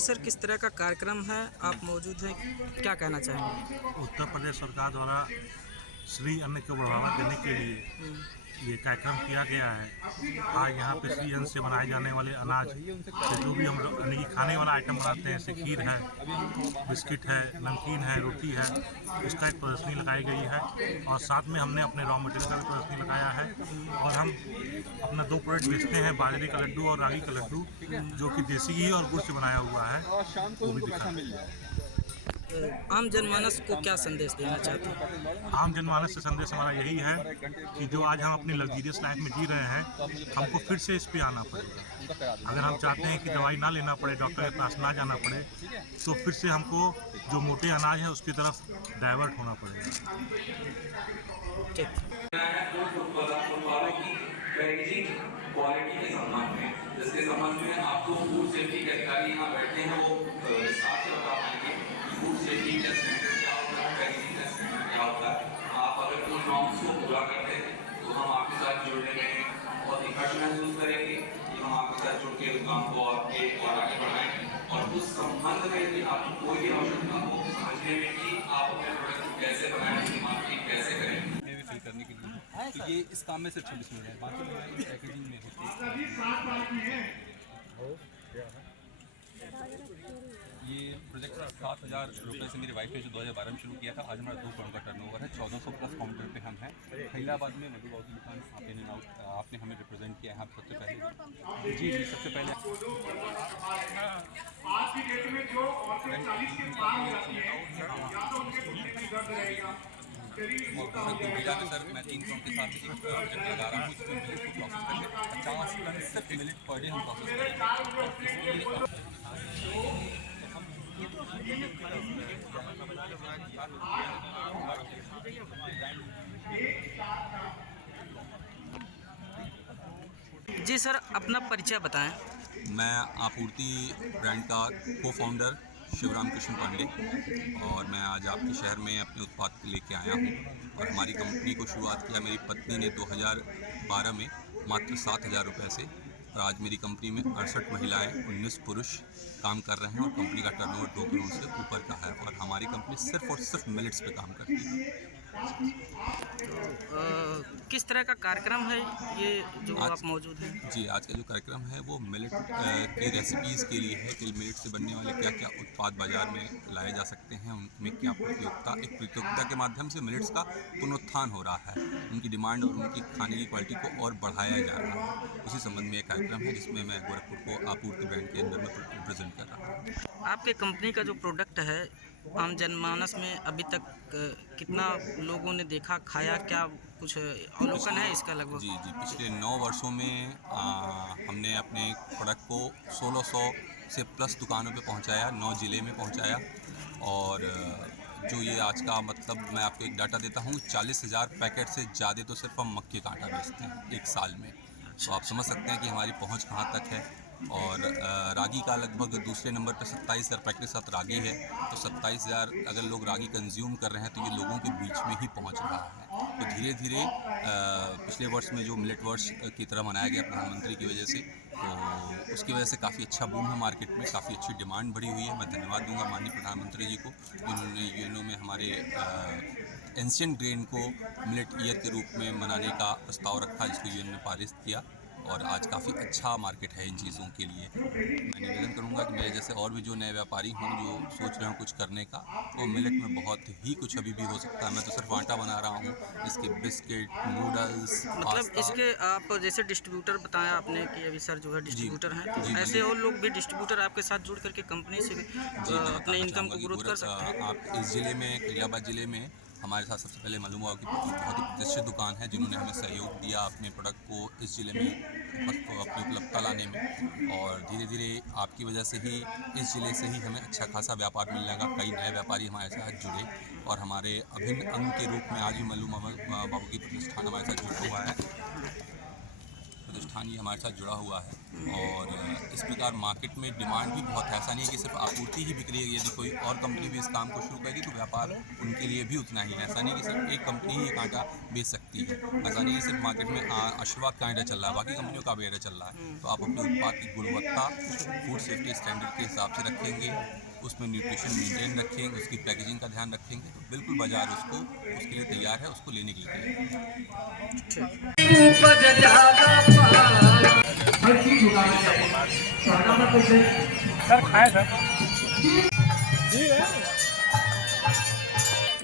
Sir, किस तरह का कार्यक्रम है, आप मौजूद हैं, क्या कहना चाहेंगे? उत्तर प्रदेश सरकार द्वारा श्री अन्न को बढ़ावा देने के लिए ये कार्यक्रम किया गया है। आज यहाँ पे श्री अन्न से बनाए जाने वाले अनाज से जो भी हम यानी कि खाने वाला आइटम बनाते हैं, जैसे खीर है, बिस्किट है, नमकीन है, रोटी है, इसका एक प्रदर्शनी लगाई गई है। और साथ में हमने अपने रॉ मटेरियल का भी प्रदर्शनी लगाया है। और हम अपना 2 प्रोडक्ट बेचते हैं, बाजरे का लड्डू और रागी का लड्डू, जो कि देसी घी और गुड़ से बनाया हुआ है, वो भी दिखा। आम जनमानस को क्या संदेश देना चाहते हैं? आम जनमानस से संदेश हमारा यही है कि जो आज हम अपनी लग्जरियस लाइफ में जी रहे हैं, हमको फिर से इस पे आना पड़ेगा। अगर हम चाहते हैं कि दवाई ना लेना पड़े, डॉक्टर के पास ना जाना पड़े, तो फिर से हमको जो मोटे अनाज है उसकी तरफ डाइवर्ट होना पड़ेगा। क्वालिटी के संबंध में, जिसके संबंध में आपको फूड सेफ्टी के अधिकारी यहाँ बैठे हैं, वो विस्तार से बता पाएंगे फूड सेफ्टी का स्टैंडर्ड क्या होता है, पैकेजिंग का स्टैंडर्ड क्या होता है। आप अगर उन नॉर्म्स को पूरा करते हैं तो हम आपके साथ जुड़ने में बहुत निकट महसूस करेंगे कि हम आपके साथ जुड़ के दुकान को और आगे बढ़ाएंगे। और उस संबंध में यदि आपको कोई भी आवश्यकता हो समझने में कि आप अपने प्रोडक्ट को कैसे बनाएं, उसकी मार्केटिंग कैसे करें, फिल करने के लिए, तो ये इस काम में सिर्फ 26 मिनट है, बाकी पैकेजिंग में होती है। ये प्रोजेक्ट 7,000 रुपये से मेरी वाइफ ने जो 2012 में शुरू किया था, आज हमारा 2 करोड़ का टर्नओवर है। 1400 प्लस काउंटर पे हम हैं। खैलाबाद में मधु बाबू की दुकान आपने हमें रिप्रेजेंट किया है सबसे पहले। जी, सबसे पहले आज की डेट में जो औरतें 40 के पार हो जाती हैं, या तो उनके घुटने में दर्द रहेगा, शरीर मोटा हो जाएगा। सर मैं 300 के साथ एक प्रोजेक्ट लगा रहा हूँ, जिसमें मिलेट को प्रोसेस करके 50 टन सिर्फ मिलेट पर डे हम प्रोसेस करेंगे। जी सर, अपना परिचय बताएं। मैं आपूर्ति ब्रांड का को फाउंडर शिवराम कृष्ण पांडे, और मैं आज आपके शहर में अपने उत्पाद लेके आया हूँ। और हमारी कंपनी को शुरुआत किया मेरी पत्नी ने 2012 में मात्र 7,000 रुपये से। और आज मेरी कंपनी में 68 महिलाएं, 19 पुरुष काम कर रहे हैं, और कंपनी का टर्नओवर 2 करोड़ से ऊपर का है। और हमारी कंपनी सिर्फ और सिर्फ मिलेट्स पे काम करती है। किस तरह का कार्यक्रम है ये जो आप मौजूद हैं? जी, आज का जो कार्यक्रम है वो मिलेट की रेसिपीज़ के लिए है कि मिलेट से बनने वाले क्या क्या उत्पाद बाज़ार में लाए जा सकते हैं, उनमें क्या प्रतियोगिता, एक प्रतियोगिता के माध्यम से मिलेट्स का पुनरुत्थान हो रहा है, उनकी डिमांड और उनकी खाने की क्वालिटी को और बढ़ाया जा रहा है। उसी संबंध में एक कार्यक्रम है जिसमें मैं गोरखपुर को आपूर्ति ब्रांड के अंदर में रिप्रेजेंट कर रहा हूँ। आपके कंपनी का जो प्रोडक्ट है आम जनमानस में अभी तक कितना लोगों ने देखा, खाया, क्या कुछ अवलोकन है इसका लगभग? जी, पिछले 9 वर्षों में हमने अपने प्रोडक्ट को 1600 से प्लस दुकानों पे पहुंचाया, 9 ज़िले में पहुंचाया। और जो ये आज का मतलब मैं आपको एक डाटा देता हूँ, 40,000 पैकेट से ज़्यादा तो सिर्फ हम मक्के का आटा बेचते हैं एक साल में। तो आप समझ सकते हैं कि हमारी पहुँच कहाँ तक है। और रागी का लगभग दूसरे नंबर पर 27,000 पैकेट के साथ रागी है। तो 27,000 अगर लोग रागी कंज्यूम कर रहे हैं तो ये लोगों के बीच में ही पहुंच रहा है। तो धीरे धीरे पिछले वर्ष में जो मिलेट वर्ष की तरह मनाया गया प्रधानमंत्री की वजह से, तो उसकी वजह से काफ़ी अच्छा बूम है मार्केट में, काफ़ी अच्छी डिमांड बढ़ी हुई है। मैं धन्यवाद दूंगा माननीय प्रधानमंत्री जी को, जिन्होंने यूएनओ में हमारे एंशिएंट ग्रेन को मिलेट ईयर के रूप में मनाने का प्रस्ताव रखा, जिसको यूएन ने पारित किया। और आज काफ़ी अच्छा मार्केट है इन चीज़ों के लिए। मैं निवेदन करूंगा कि मेरे जैसे और भी जो नए व्यापारी हों जो सोच रहे हो कुछ करने का, वो मिलेट में बहुत ही कुछ अभी भी हो सकता है। मैं तो सिर्फ आटा बना रहा हूँ, इसके बिस्किट, नूडल्स, मतलब इसके आप जैसे डिस्ट्रीब्यूटर बताया आपने कि अभी सर जो है डिस्ट्रीब्यूटर हैं, तो ऐसे और लोग भी डिस्ट्रीब्यूटर आपके साथ जुड़ करके कंपनी से अपने इनकम को ग्रोथ कर सकते हैं। आप इस ज़िले में, खैलाबाद ज़िले में हमारे साथ सबसे पहले मधु बाबू की बहुत ही प्रतिष्ठित दुकान है, जिन्होंने हमें सहयोग दिया अपने प्रोडक्ट को इस ज़िले में अपनी उपलब्धता लाने में। और धीरे धीरे आपकी वजह से ही इस ज़िले से ही हमें अच्छा खासा व्यापार मिलने लगा। कई नए व्यापारी हमारे साथ जुड़े और हमारे अभिन्न अंग के रूप में आज भी मल्लू बाबू की प्रतिष्ठान हमारे साथ जुड़ा हुआ है। प्रतिष्ठान ये हमारे साथ जुड़ा हुआ है और इस प्रकार मार्केट में डिमांड भी बहुत है। ऐसा नहीं है कि सिर्फ आपूर्ति ही बिक रही है, यदि कोई और कंपनी भी इस काम को शुरू करेगी तो व्यापार उनके लिए भी उतना ही है। ऐसा नहीं कि सिर्फ एक कंपनी ही ये कांटा बेच सकती है, ऐसा नहीं कि सिर्फ मार्केट में आशीर्वाद का कांटा चल रहा है, बाकी कंपनियों का भी कांटा चल रहा है। तो आप अपने उत्पाद की गुणवत्ता फूड सेफ्टी स्टैंडर्ड के हिसाब से रखेंगे, उसमें न्यूट्रिशन मेंटेन रखेंगे, उसकी पैकेजिंग का ध्यान रखेंगे तो बिल्कुल बाज़ार उसके लिए तैयार है, उसको लेने के लिए तैयार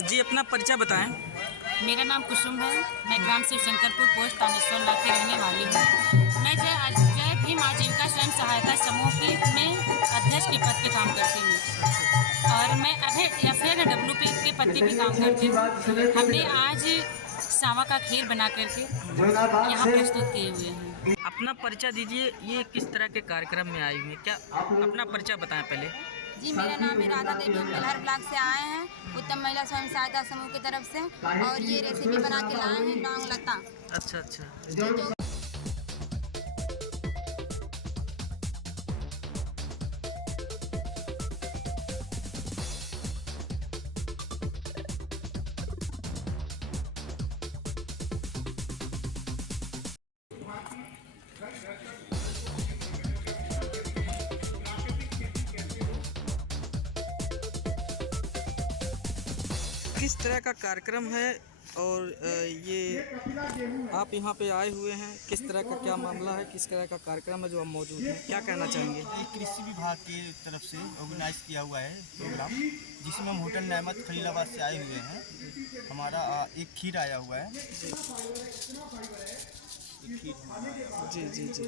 जी अपना परिचय बताएं। मेरा नाम कुसुम है। मैं ग्राम शिव शंकरपुर पोस्ट तानेश्वर नाथ की रहने वाली हूँ। मैं जय भीम आजीविका स्वयं सहायता समूह की में अध्यक्ष के पद पे काम करती हूँ और मैं FAW के पद पे भी काम करती हूँ। हमने आज सावा का खीर बना करके यहाँ प्रस्तुत किए हुए हैं। अपना परिचय दीजिए, ये किस तरह के कार्यक्रम में आई हुई है, क्या अपना परिचय बताएं पहले। जी मेरा नाम है राधा देवी, बेलहर ब्लॉक से आए हैं उत्तम महिला स्वयं सहायता समूह की तरफ से और ये रेसिपी बना के लाए हैं लौंग लता। अच्छा अच्छा। किस तरह का कार्यक्रम है और ये आप यहाँ पे आए हुए हैं, किस तरह का क्या मामला है, किस तरह का कार्यक्रम है जो हम मौजूद हैं, क्या कहना चाहेंगे। ये कृषि विभाग की तरफ से ऑर्गेनाइज किया हुआ है प्रोग्राम, जिसमें हम होटल नेमत खलीलाबाद से आए हुए हैं। हमारा एक खीर आया हुआ है। जी जी जी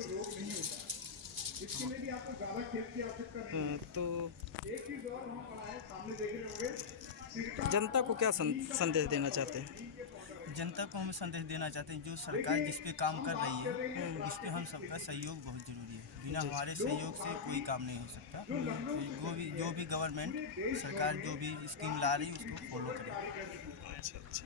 तो जनता को क्या संदेश देना चाहते हैं। जनता को हम संदेश देना चाहते हैं जो सरकार जिस पे काम कर रही है उस पे हम सबका सहयोग बहुत ज़रूरी है। बिना हमारे सहयोग से कोई काम नहीं हो सकता। तो जो भी गवर्नमेंट सरकार जो भी स्कीम ला रही है उसको फॉलो करें। अच्छा अच्छा।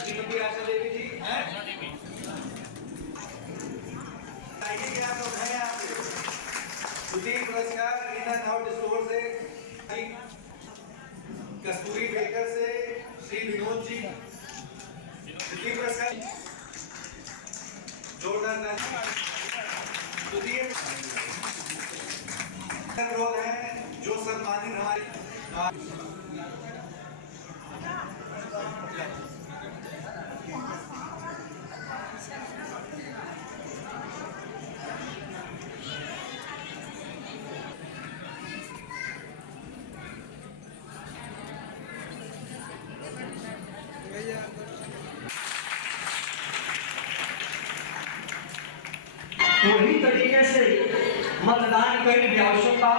श्रीमती आशा देवी जी हैं। पुरस्कार इन आउट स्टोर से, कस्तूरी बेकर से श्री विनोद जी। पुरस्कार जोरदार लोग हैं जो सम्मानित हमारे वही तरीके से मतदान करने की आवश्यकता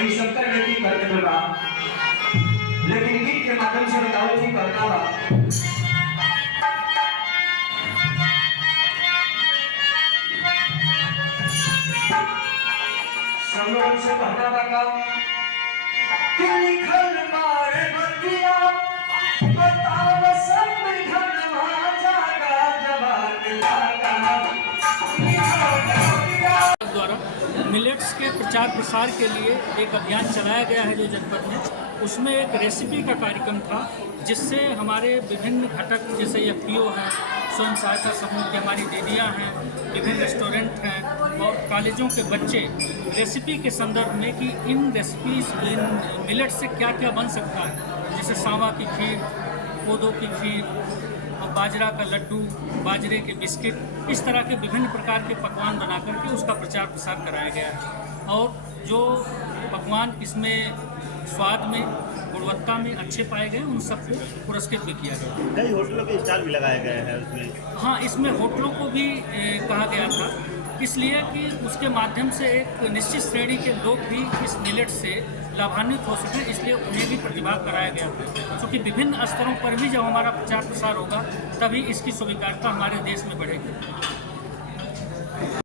इन सबका व्यक्ति कर्तव्य बा, लेकिन गीत के माध्यम से बताओ थी करता बा। सब लोगों से कहता बा कि लिखल मारे बतिया बताओ संविधान जागा जवान जागा। द्वारा मिलेट्स के प्रचार प्रसार के लिए एक अभियान चलाया गया है जो जनपद में, उसमें एक रेसिपी का कार्यक्रम था जिससे हमारे विभिन्न घटक जैसे FPO हैं, स्वयं सहायता समूह की हमारी दीदियाँ हैं, विभिन्न रेस्टोरेंट हैं और कॉलेजों के बच्चे रेसिपी के संदर्भ में कि इन रेसिपीज इन मिलेट से क्या क्या बन सकता है, जैसे सांवा की खीर, कोदो की खीर और बाजरा का लड्डू, बाजरे के बिस्किट, इस तरह के विभिन्न प्रकार के पकवान बना करके उसका प्रचार प्रसार कराया गया है। और जो पकवान इसमें स्वाद में, गुणवत्ता में अच्छे पाए गए, उन सबको पुरस्कृत भी किया गया। कई होटलों के स्टॉल भी लगाए गए हैं उसमें। हाँ, इसमें होटलों को भी कहा गया था, इसलिए कि उसके माध्यम से एक निश्चित श्रेणी के लोग भी इस मिलेट से लाभान्वित हो सकें, इसलिए उन्हें भी प्रतिभाग कराया गया था। क्योंकि विभिन्न स्तरों पर भी जब हमारा प्रचार प्रसार होगा तभी इसकी स्वीकार्यता हमारे देश में बढ़ेगी।